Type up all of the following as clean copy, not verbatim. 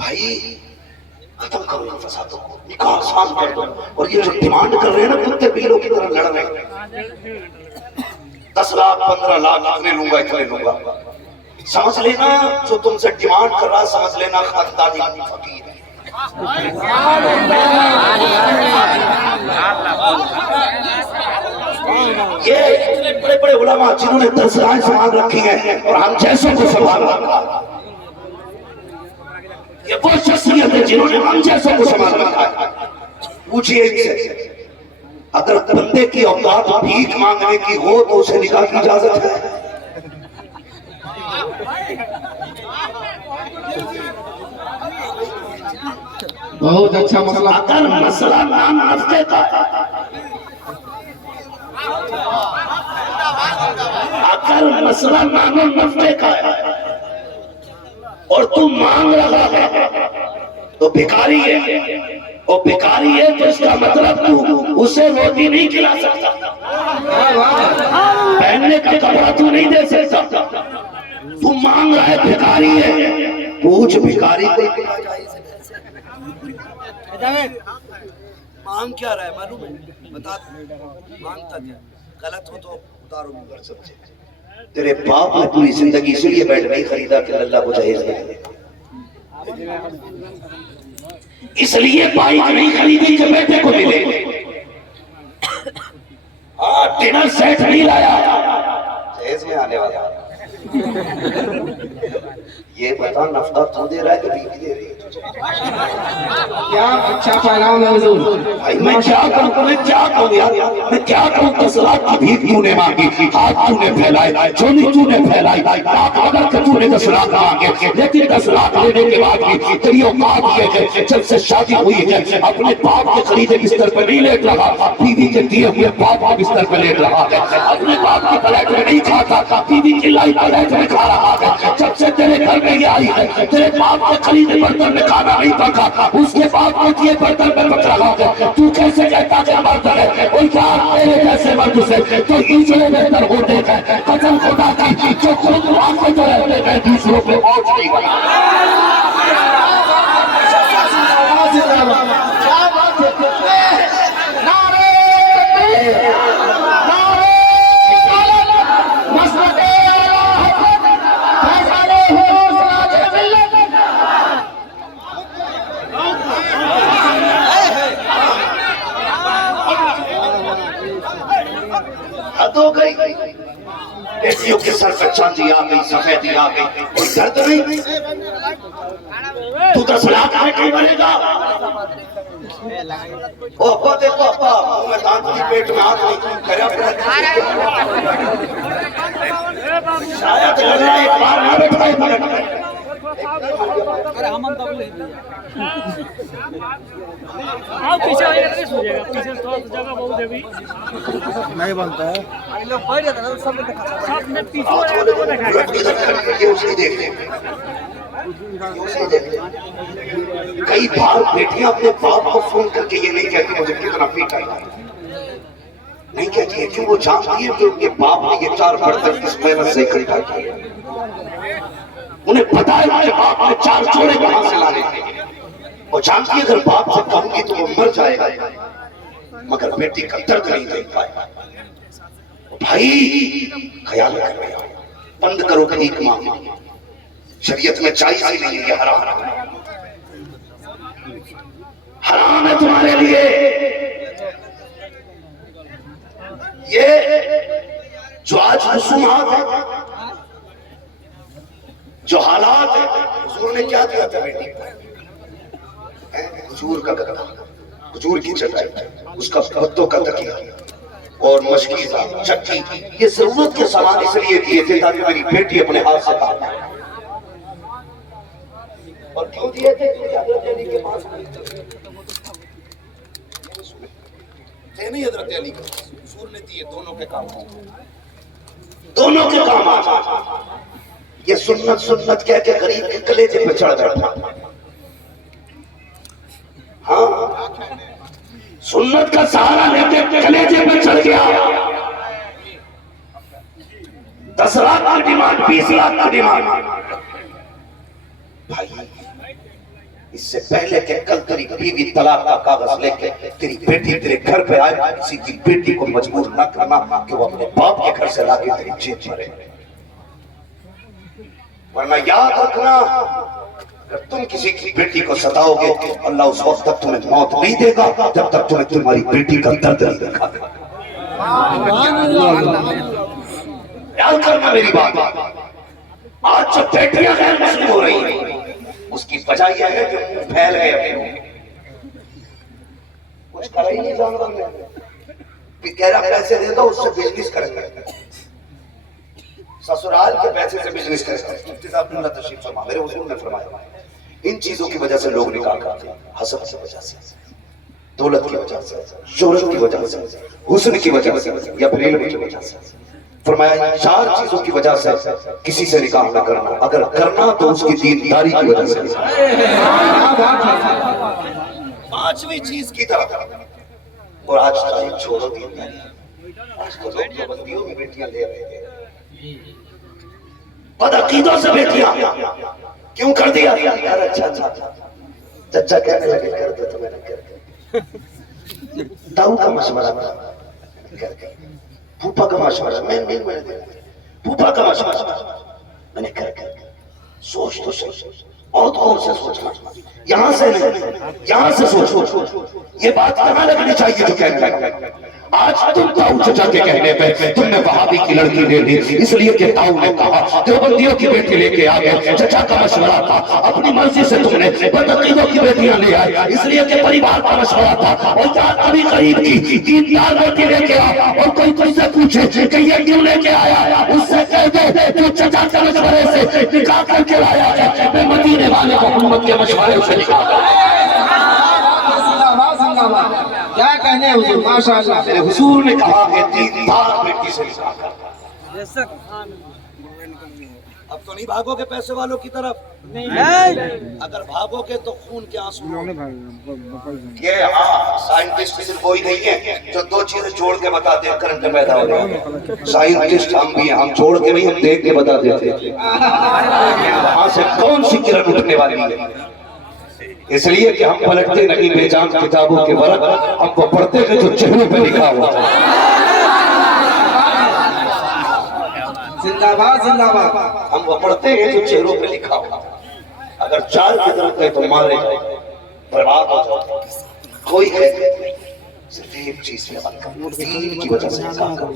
भाई खत्म करो इन फसादों को, निकाह आसान कर दो। और ये जो डिमांड कर रहे हैं ना कुत्ते बिल्लों की तरह लड़ रहे हैं, 10 लाख 15 लाख इतने लूंगा इतने लूंगा, समझ लेना जो तुमसे डिमांड कर रहा है, समझ लेना खानदानी फकीर है। ये इतने बड़े बड़े उलमा जिन्होंने 10 राय संभाल रखी है और हम जैसों को संभाल रखा, ये वो शख्सियत है जिन्होंने हम जैसों को संभाल रखा है। पूछिए इनसे, अगर बंदे की औकात भीख मांगने की हो तो उसे निकाह की इजाजत है? बहुत अच्छा मसला। अगर मसला नाम नफ्ते का, अगर मसला नाम नफ्ते का है और तुम मांग रहा है तो भिखारी है, और भिखारी है तो इसका मतलब तू उसे रोटी नहीं खिला सकता, पहनने का कपड़ा तू नहीं दे सकता, तू मांग रहा है, भिखारी है। पूछ भिखारी को मांग क्या रहा है मालूम है? बता, मांगता क्या? गलत हो तो उतारो मुंह से। तेरे बाप ने पूरी जिंदगी इसलिए बेड नहीं खरीदा कि अल्लाह को जहेज दे, इसलिए बाइक नहीं खरीदी कि बेटे को मिले, हाँ डिनर सेट नहीं लाया जहेज में आने वाला। ये बता नफ्ता तू दे रहा है कि बीवी दे रही है तुझे? क्या अच्छा पैगाम है हुजूर। भाई मैं क्या करूं, मैं क्या कहूं यार, मैं क्या कहूं? 10 लाख की भीख तूने मांगी, हाथ तूने फैलाए, चोली तूने फैलाई, अगर के तूने 10 लाख मांगे, लेकिन 10 लाख लेने के बाद भी तेरी औकात ये है, जब से शादी हुई है अपने बाप के खरीदे बिस्तर पर नहीं लेट रहा, बीवी के दिए हुए बाप के बिस्तर पर लेट रहा है, अपने बाप की प्लेट में नहीं खाता, बीवी की लाई प्लेट में खा रहा है। जब से तेरे घर में ये आई है, तेरे बाप के खरीदे बर्तन में खाना नहीं पका, उसके बाप के दिए बर्तन में पक रहा है, तू कैसे कहता है मर्द है? और यार तेरे जैसे मर्द से तो दूसरे बेहतर होते हैं, कसम खुदा की, जो खुद वहां पे तो रहते हैं दूसरों पे पहुंच नहीं बना। हो गई बेटियों के सर पर चांदी आ गई, सफेदी आ गई, कोई दर्द नहीं। तू 10 लाख में क्यों मरेगा? ओ अब्बा देखो अब्बा, मुंह में दांत की, पेट में हाथ नहीं करे, शायद लग रहा है एक बार ना बैठाए। अरे हम आप पीछे आएगा तो सो जाएगा, पीछे थोड़ा जगह बहुत है भी नहीं बनता है। लोग बैठ जाते हैं सब ने पीछे आएगा तो दिखाएगा। उसे देख ले, कई बार बेटियां अपने बाप को फोन करके ये नहीं कहती मुझे कितना पीटा है, नहीं कहती है क्यों? वो जानती है कि उनके बाप ने ये 4 बर्तन किस मेहनत से इकट्ठा किए, उन्हें पता है कि बाप ने 4 जोड़े कहां से लाने थे। और जानती है अगर बाप से कहूंगी तो वो मर जाएगा, मगर बेटी का दर्द नहीं देख पाएगा। भाई ख्याल रखना, बंद करो भीख मांगना, शरीयत में जायज ही नहीं है, हराम हराम है तुम्हारे लिए। ये जो आज रसूमात है, जो हालात है, हुजूर ने क्या दिया था बेटी को? खजूर का गद्दा, खजूर की चटाई, उसका पत्तों का तकिया और मशकीज़ा, चक्की, ये जरूरत के सामान इसलिए दिए थे ताकि मेरी बेटी अपने हाथ से खा पाए। और क्यों दिए थे? हज़रत अली के पास थे नहीं, हज़रत अली के हुजूर ने दिए, दोनों के काम, दोनों के काम आ। ये सुन्नत सुन्नत कह के गरीब के कलेजे पे चढ़ बैठा। हाँ, सुन्नत का सहारा लेते कलेजे पे चढ़ गया। 10 लाख की डिमांड, 20 लाख की डिमांड। भाई इससे पहले कि कल तेरी बीवी तलाक का कागज लेके तेरी बेटी तेरे घर पे आए, किसी की बेटी को मजबूर न करना कि वो अपने बाप के घर से लाके तेरी जेब भरे। वरना याद रखना, अगर तुम किसी की बेटी को सताओगे अल्लाह उस वक्त तक तुम्हें मौत नहीं देगा जब तक तुम्हें तुम्हारी बेटी का दर्द नहीं दिखा देगा। ख्याल करना मेरी बात। आज जो बेटियां गैर मुस्लिम हो रही हैं उसकी वजह यह है कि फैल गए अपने कुछ कर ही नहीं जानवर में कह रहा पैसे दे दो उससे बिजनेस करेंगे, ससुराल के पैसे से बिजनेस करेंगे। मुफ्ती साहब ने तशरीफ फरमा, मेरे हुजूर ने फरमाया इन चीजों की वजह से लोग निकाह करते हैं, हसद की वजह से, दौलत की वजह से, शोहरत की वजह से, हुस्न की वजह से या फिर इल्म की वजह से। फरमाया चार चीजों की वजह से किसी से निकाह न करना, अगर करना तो उसकी दीनदारी की वजह से। पांचवी चीज की तरफ। और आज टाइम छोड़ो दीनदारी, आज तो लोग पाबंदियों में बेटियां ले रहे हैं, बदअकीदों से बेटियां क्यों कर दिया यार? अच्छा चचा कहने लगे कर दो तो मैंने कर ताऊ का मशवरा कर, फूफा का मशवरा मैंने फूफा का मशवरा मैंने कर सोच तो सही, बहुत गौर से सोचना, यहाँ से नहीं यहाँ से सोच। ये बात कहाँ लगनी चाहिए जो कहने लगा? आज तुम ताऊ चचा के कहने पे तुमने वहाबी की लड़की ले ली, इसलिए कि ताऊ ने कहा, देवबंदियों की बेटी लेके आ गए, चचा का मशवरा था, अपनी मर्जी से तुमने बदअकीदों की बेटियां ले आए, इसलिए कि परिवार का मशवरा था। और क्या कभी गरीब की दीनदार बेटी लेके आ और कोई तुमसे पूछे कि ये क्यों लेके आया, उससे कह दे तो चचा के मशवरे से निकाह करके लाया है, मैं मदीने वाले मोहम्मद के मशवरे से निकाह। क्या कहने हुजूर, माशाअल्लाह। मेरे हुजूर ने कहा है दीनदार बेटी से निकाह कर। अब तो नहीं भागोगे पैसे वालों की तरफ, अगर भागोगे तो खून के आंसू। ये हाँ, साइंटिस्ट सिर्फ वही नहीं है जो दो चीजें जोड़ के बताते हैं करंट पैदा हो जाए। साइंटिस्ट हम भी हैं, हम जोड़ के नहीं, हम देख के बता देते हैं वहां से कौन सी किरण उठने वाली है। इसलिए कि हम पलटते नहीं बेजान किताबों के वर्क, हमको पढ़ते हैं जो चेहरे पे लिखा हुआ है। जिंदाबाद जिंदाबाद। हम वो पढ़ते हैं जो चेहरों पे लिखा हुआ। अगर चार की तरफ गए तो मारे बर्बाद हो जाओ। कोई है सिर्फ एक चीज पे अमल करो, दीन की वजह से काम करो,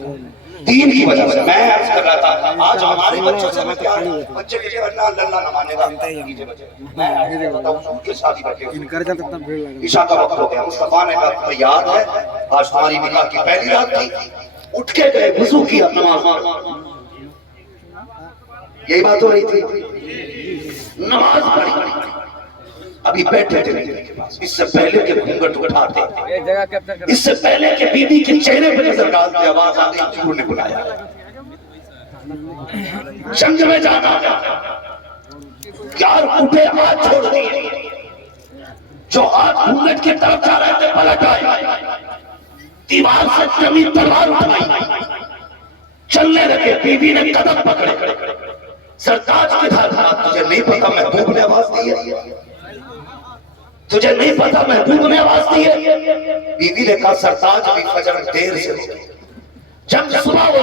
दीन की वजह से। मैं अर्ज कर रहा था आज हमारे बच्चों से मैं प्यार, बच्चे के अल्लाह अल्लाह न मानेगा, मैं बताऊं के शादी बैठे ईशा का वक्त हो गया, मुस्तफा ने कहा तुम्हें याद है आज हमारी निकाह की पहली रात थी, उठ के गए वुजू किया नमाज, यही बात हो रही थी, नमाज पढ़ी, अभी बैठे थे बीवी के पास, इससे पहले के घूंघट उठाते, इससे पहले के बीवी के चेहरे पे नजर डालते, आवाज आ गई, हुजूर ने बुलाया जंग में जाना, यार उठे हाथ छोड़ दिए, जो हाथ घूंघट की तरफ जा रहे थे पलट आए, दीवार से जमी तलवार उठाई, चलने लगे, बीवी ने कदम पकड़े, सरताज के साथ, तुझे नहीं पता महबूब ने आवाज दी है, तुझे नहीं पता महबूब ने आवाज दी है। बीवी ने कहा सरताज अभी फजर देर से हो, जब सुबह हो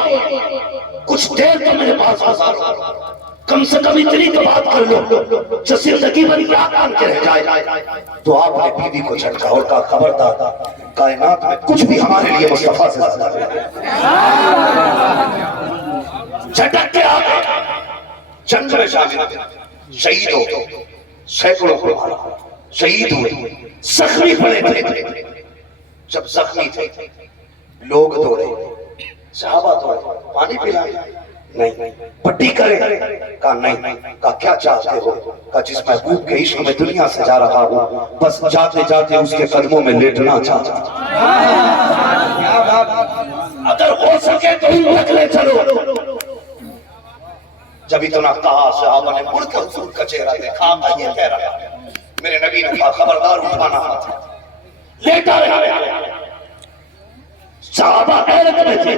कुछ देर तो मेरे पास गुजारो, कम से कम इतनी तो बात कर लो जो जिंदगी भर याद आन के रह जाए। तो आपने बीवी को झटका और कहा खबरदार, कायनात में कुछ भी हमारे लिए मुस्तफा से ज्यादा है। झटक के आ गए, जंग में शामिल, शहीद हो, सैकड़ों को मारा, शहीद हुए, जख्मी पड़े थे, जब जख्मी थे लोग दौड़े, सहाबा दौड़े, पानी पिलाए, नहीं, पट्टी करे, कहा नहीं, कहा क्या चाहते हो, कहा जिस महबूब के इश्क में दुनिया से जा रहा हूं, बस जाते जाते उसके कदमों में लेटना चाहता, अगर हो सके तो इन तक ले चलो। जब इतना कहा सहाबा ने मुड़ के हुजूर का चेहरा देखा, ये कह रहा है, मेरे नबी ने कहा खबरदार उठाना मत, लेटा रहे। सहाबा हैरत में थे,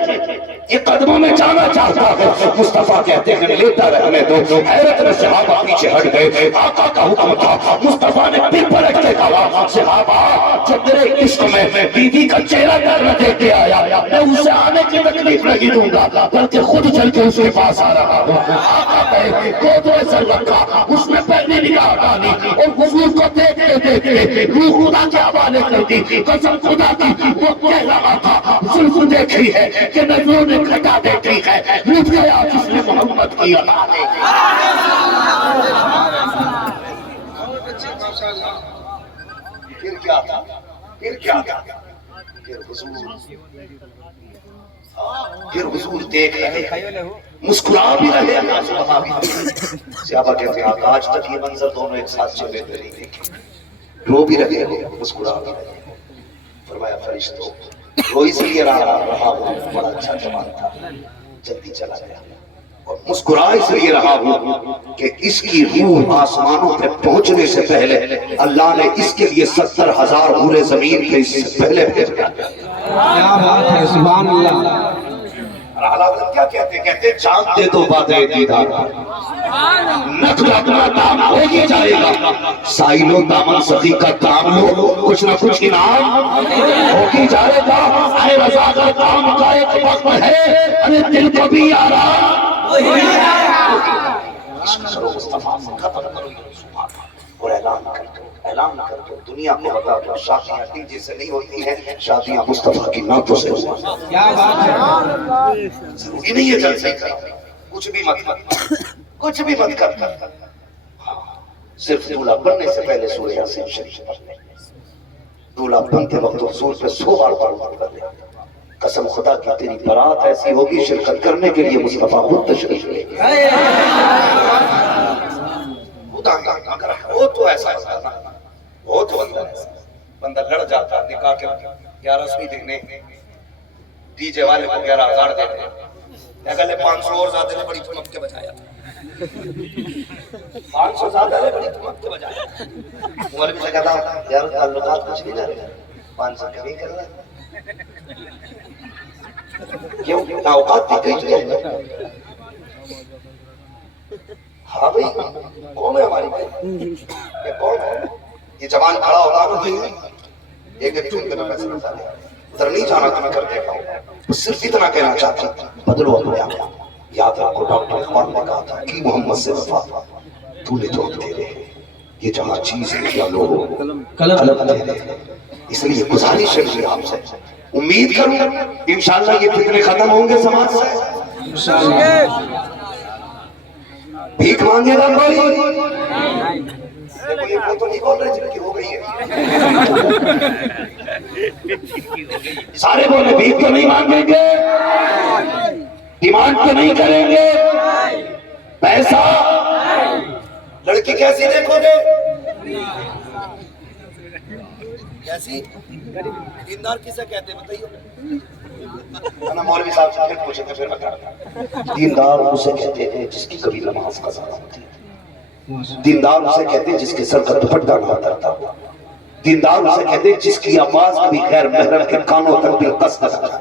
ये कदमों में जाना चाहता है, मुस्तफा कहते हैं लेटा रहने दो। हैरत में सहाबा पीछे हट गए, आका का हुक्म था, मुस्तफा ने फिर अलावा सहाबा जब तेरे इश्क में बीवी का चेहरा टकरा देख के आया, मैं उसे आने की तकलीफ नहीं दूंगा बल्कि खुद चल के उसके पास आ रहा हूँ। आका कहे गोदो सर रखा, उसने पहली निगाह डाली और हुजूर को देखते देखते रूह खुदा के हवाले कर दी। कसम खुदा की वो कह रहा था जुल्फ देखी है कि नजरों ने घटा देखी है, रुक गया जिसने मोहम्मद की अदा देखी। फिर क्या था, फिर क्या था, फिर हुजूर देख रहे, मुस्कुरा भी रहे, सहाबा कहते हैं आज तक ये मंजर दोनों एक साथ चले नहीं देखे, रो भी रहे हो मुस्कुरा भी रहे। फरमाया फरिश्तों रो इसलिए रहा हूँ, बड़ा अच्छा जवान था, जल्दी चला गया, और मुस्कुरा इसलिए रहा हूँ कि इसकी रूह आसमानों पे पहुंचने से पहले अल्लाह ने इसके लिए 70,000 पूरे जमीन के इससे पहले भेज दिया। क्या बात है, सुभान अल्लाह। क्या कहते, कहते चांद दे दो बातें दीदार, नखरा दाम हो ही जाएगा, साइलो दामन सदी का दाम लो, कुछ न कुछ इनाम हो ही जाएगा। अरे रजा का दाम का एक वक्त है, अरे दिल को भी आराम और ऐलान कर दो दुनिया को बता दो शादियां डीजे से नहीं होती हैं, शादियां मुस्तफा की नातों से हुआ। क्या बात है, जरूरी नहीं है जलसे कुछ भी मत कर, कुछ भी मत कर, सिर्फ दूल्हा बनने से पहले सूरह यासीन शरीफ पढ़, दूल्हा बनते वक्त हुजूर पे 100 बार बात कर ले। कसम खुदा की तेरी बारात ऐसी होगी शिरकत करने के लिए मुस्तफा खुद तशरीफ लेंगे। वो तो ऐसा वो तो बंदा लड़ जाता, निकाह के 11वीं देने डीजे वाले को 11,000 देते, अगले 500 और ज्यादा ने बड़ी चमक के बजाया, 500 ज्यादा ने बड़ी चमक के बजाया। मौलवी से कहता यार ताल्लुकात कुछ नहीं ना, 500 कभी कर ले क्यों ना औकात थी कहीं। हाँ भाई कौन है हमारी भाई, ये कौन है, ये जवान खड़ा होगा ना भाई एक चुन के पैसे बता दे, उधर नहीं जाना तो मैं कर देता हूँ। सिर्फ इतना कहना चाहता, बदलो अपने आप। याद रखो डॉक्टर इकबाल ने कहा था कि मोहम्मद से वफा तूने तो तेरे, ये जहाँ चीज लिखा लो कलम तेरे, इसलिए गुजारिश है आपसे, उम्मीद करूँ इंशाअल्लाह ये फितने खत्म होंगे समाज से। इंशाअल्लाह भीख मांगेगा कोई, देखो ये वो तो नहीं बोल रहे जिनकी हो गई है, सारे बोले भीख तो नहीं मांगेंगे, डिमांड तो नहीं करेंगे, पैसा लड़की कैसी देखोगे, कैसी दीनदार किसे कहते बताइए ना। मौलवी साहब से फिर पूछे थे, फिर बता दीनदार उसे कहते हैं जिसकी कभी नमाज कज़ा होती है, दीनदार उसे कहते हैं जिसके सर का दुपट्टा ना उतरता, दीनदार उसे कहते हैं जिसकी आवाज कभी गैर महरम के कानों तक दिलकश न जाती,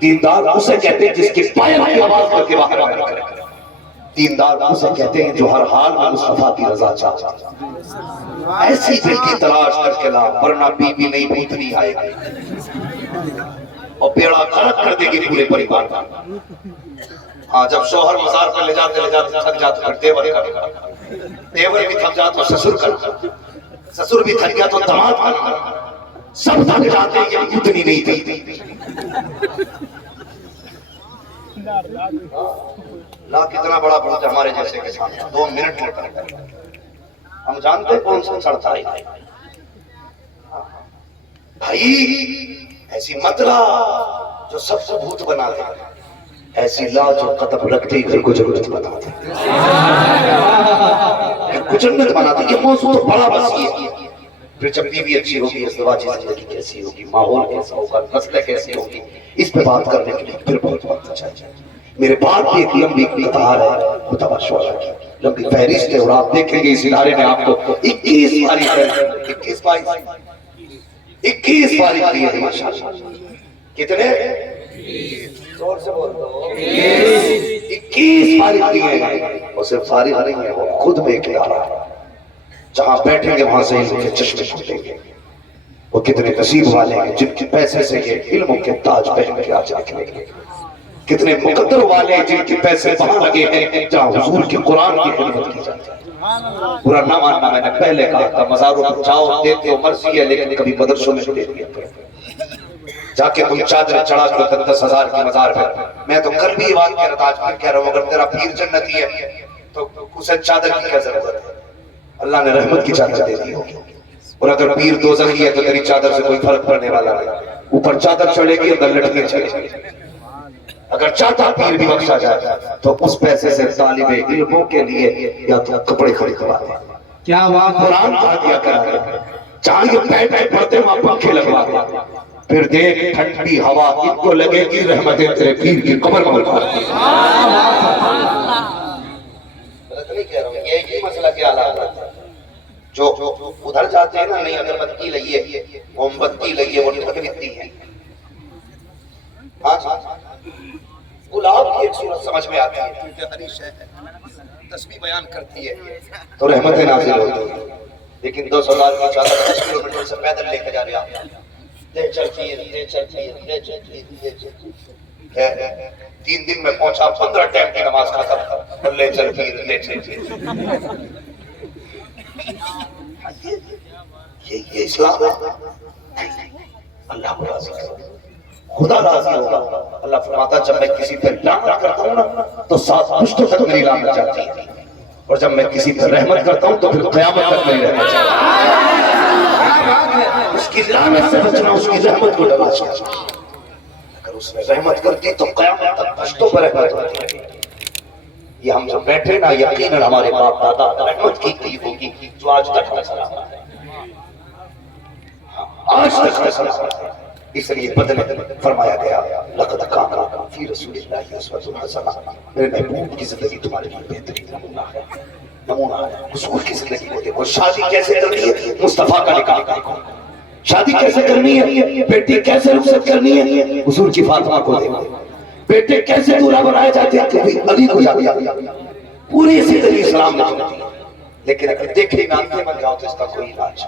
दीनदार उसे कहते हैं जिसकी पायल की आवाज करके बाहर आया करे, दीनदार उसे कहते हैं जो हर हाल में मुस्तफा की रजा चाहता है। ऐसी दिल की तलाश करके ला, वरना बीवी नहीं भूतनी आएगी और बेड़ा गर्क कर देगी पूरे परिवार का। हाँ जब शौहर मजार पर ले जाते थक जाते फिर देवर का, देवर भी थक जाता तो ससुर का, ससुर भी थक गया तो दामाद का, सब थक जाते हैं, ये उतनी नहीं थी। ला कितना बड़ा बहुत हमारे जैसे के साथ 2 मिनट लेकर हम जानते कौन सा चढ़ता है भाई, ऐसी मतला जो सबसे भूत बना दे, ऐसी ला जो कदम रखते ही घर को जरूरत बना दे, कुछ जन्नत बना दे। ये मौजूद तो बड़ा वसी है। फिर जब बीवी अच्छी होगी, इज़्दिवाजी जिंदगी कैसी होगी, माहौल कैसा होगा, नस्लें कैसी होगी, इस पे बात करने के लिए फिर बहुत वक्त चाहिए। मेरे बाद की एक लंबी कतार है मुतवश्शिला की, लंबी फहरिस्त है, और आप देखेंगे इस इदारे में आपको 21 तारीख है, 21 तारीख है माशाअल्लाह। कितने जोर से बोल दो, 21 तारीख है। और सिर्फ तारीख नहीं है, वो खुद में एक इदारा है जहां बैठेंगे वहां से इनके चश्मे खुलेंगे। वो कितने नसीब वाले हैं जिनके पैसे से ये इल्मों के ताज पहन के आज निकलेंगे। कितने मुकद्दर वाले हैं जिनके पैसे वहां लगे हैं जहां हुजूर के कुरान की खिदमत की जाती है। बुरा ना मानना, मैंने पहले कहा था मज़ारों पर जाओ देते हो मर्जी है, लेकिन कभी मदरसों में दे दिया करो। जाके तुम चादर चढ़ा करो 10,000 की मजार पर। मैं तो कल भी बात कह रहा था, आज फिर कह रहा हूं, अगर तेरा पीर जन्नती है तो उसे चादर की क्या जरूरत है? अल्लाह ने रहमत की चादर दे दी होगी। और अगर पीर दोज़खी है तो तेरी चादर से कोई फर्क पड़ने वाला नहीं। ऊपर चादर चढ़ेगी, अंदर लटके चलेगी। अगर चाहता पीर भी बख्शा जाए तो उस पैसे से तालिबे इल्मों के लिए या तो कपड़े खरीदवा दे, क्या बात है। कुरान पढ़ दिया करा, जहां ये पैर पढ़ते वहां पंखे लगवा दे। फिर देख ठंडी हवा इनको लगेगी रहमतें तेरे पीर की कब्र में उठा। गलत नहीं कह रहा हूं, ये मसला क्या हालात है। जो उधर जाते हैं ना, नहीं अगरबत्ती लइए, मोमबत्ती लइए, वो ठगमित्ती है। हाँ, गुलाब की एक सूरत समझ में आती है, क्योंकि हरी शय है, तस्बीह बयान करती है तो रहमतें नाज़िल होती है। लेकिन 200 की चादर 10 किलोमीटर से पैदल लेकर जा रहे हैं, ले चलती है, ले चलती है, ले चलती है, ले चलती है। 3 दिन में पहुंचा, 15 टाइम की नमाज खत्म, ले चलती है, ले चलती है। ये इस्लाम है? अल्लाह को राज़ी करो, खुदा राज़ी होगा। अल्लाह फरमाता जब मैं किसी पर लानत करता हूँ ना तो 7 पुश्तों तक मेरी लानत जाती है, और जब मैं किसी पर रहमत करता हूँ तो फिर क़यामत तक मेरी रहमत जाती है। उसकी लानत से बचना, उसकी रहमत को तलाशना। अगर उसने रहमत कर दी तो क़यामत तक पुश्तों पर रहमत होती है। ये हम जब बैठे ना, यकीनन हमारे बाप दादा रहमत की गई होगी जो आज तक हमें सलामत है, आज तक हमें सलामत है। इसलिए बदले फरमाया गया लक़द काना फी रसूलिल्लाहि उस्वतुन हसना, मेरे महबूब की जिंदगी तुम्हारे लिए बेहतरीन नमूना है, नमूना है। हुजूर की जिंदगी को देखो, शादी कैसे करनी है, मुस्तफा का निकाह देखो। शादी कैसे करनी है, बेटी कैसे रुखसत करनी है, हुजूर की फातिमा को देखो। बेटे कैसे दूल्हा बनाए जाते हैं, कभी अली को जाते हैं। पूरी जिंदगी इस्लाम ने, लेकिन अगर देखे नाते बन जाओ तो इसका कोई इलाज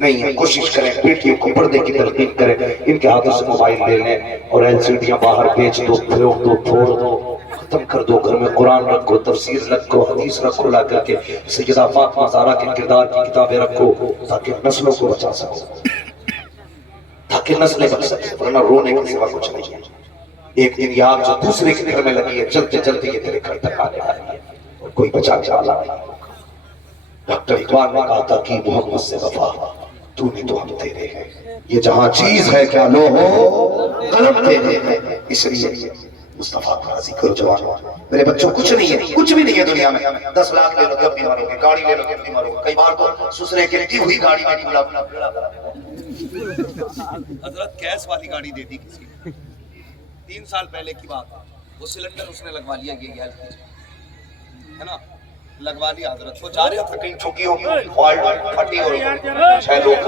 नहीं है। कोशिश करें बेटियों को पर्दे की तरकीब करें, इनके हाथों से मोबाइल ले लें और एलसीडियां बाहर बेच दो, फेंक दो, छोड़ दो, खत्म कर दो। घर में कुरान रखो, तफसीर रखो, हदीस रखो, ला करके सैयदा फातिमा ज़हरा के किरदार की किताबें रखो, ताकि नस्लों को बचा सको, ताकि नस्लें बच सके। वरना रोने के सिवा कुछ नहीं है। एक दिन ये आग जो दूसरे के घर में लगी है, चलते चलते ये तेरे घर तक आने वाली है और कोई बचाने वाला नहीं होगा। डॉक्टर इकबाल ने कहा था कि मोहम्मद से वफा तूने तो हम तेरे हैं, ये जहां चीज है क्या लो हो कलम तेरे हैं। इसलिए मुस्तफा को राजी करो जवानों। मेरे बच्चों कुछ नहीं है, कुछ भी नहीं है दुनिया में। 10 लाख ले लो जब भी मरोगे, गाड़ी ले लो जब भी मरोगे। कई बार तो सुसरे के दी हुई गाड़ी में बुला हजरत गैस वाली गाड़ी दे दी किसी ने, 3 साल पहले की बात है। वो सिलेंडर उसने लगवा लिया, ये है ना, लगवा लिया हजरत। वो जा रहा था कहीं ठोकियों फटी और 6 लोग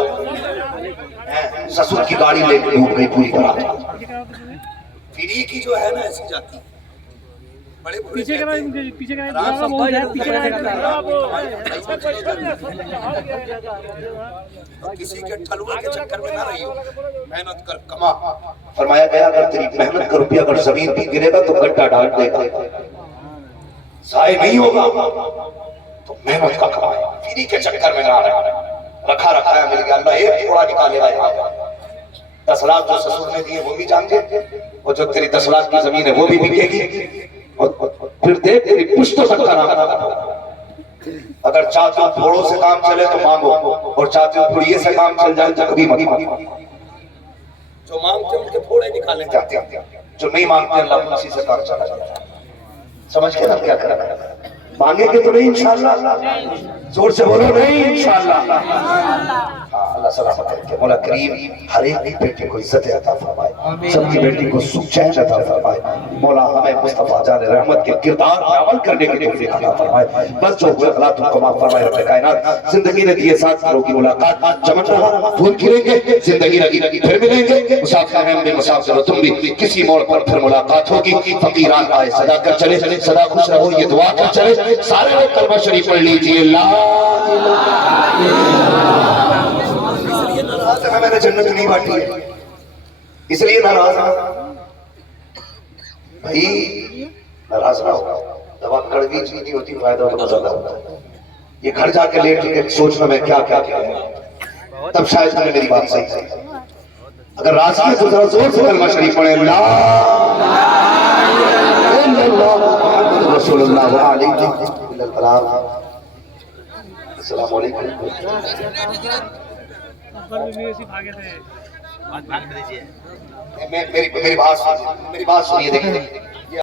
ससुर की गाड़ी ले डूब गई पूरी तरह। फिरी की जो है ना ऐसी जाती बड़े पीछे का किसी के ठलुआ के चक्कर में ना रही हो, मेहनत कर कमा। फरमाया गया अगर तेरी मेहनत का रुपया अगर जमीन भी गिरेगा तो गड्ढा डाल देगा, जाए नहीं होगा। तो मेहनत का कमाए, फ्री के चक्कर में ना रहा। रखा है मिल गया, अल्लाह एक थोड़ा निकालेगा यहाँ। 10 लाख जो ससुर ने दिए वो भी जाएंगे, और जो तेरी 10 लाख की जमीन है वो भी बिकेगी। और फिर देख तेरी पुश्तों तक का नाम। अगर चाहते हो थोड़ों से काम चले तो मांगो, और चाहते हो थोड़िए से काम चल जाए तो कभी मत मांगो। जो मांगते उनके थोड़े निकाले जाते हैं, जो नहीं मांगते अल्लाह उसी से काम चला जाता है। समझ के ना क्या करना, मांगेंगे तो नहीं इंशाअल्लाह, जोर से बोलो नहीं इंशाअल्लाह। अल्लाह सलामत रखे। मौला करीम हर एक की बेटी को इज्जत अता फरमाए, सबकी बेटी को सुख चैन अता फरमाए। मौला हमें मुस्तफा जान रहमत के किरदार पे अमल करने की तौफीक अता फरमाए। बस जो हुए गलत को माफ फरमाए रब कायनात। जिंदगी ने दिए साथ करो की मुलाकात चमन रहा, फूल खिलेंगे, जिंदगी लगी फिर मिलेंगे। मुसाफिर हैं भी, मुसाफिर हो तुम भी, किसी मोड़ पर फिर मुलाकात होगी। फकीरान आए सदा कर चले, सदा खुश रहो ये दुआ कर चले। सारे लोग कलमा शरीफ पढ़ लीजिए। ला इसलिए नाराज है, मैंने जन्नत नहीं बांटी है, इसलिए नाराज है भाई। नाराज ना हो, दवा कड़वी चीज नहीं होती, फायदा तो ज्यादा होता है। ये घर जाके लेट के सोचना मैं क्या क्या किया, तब शायद तुम्हें मेरी बात सही है। अगर राजी है तो जरा जोर से कलमा शरीफ पढ़े। ला रसूलुल्लाह व अलैहि वसल्लम। अस्सलाम वालेकुम। मेरी बात सुनिए, देखिए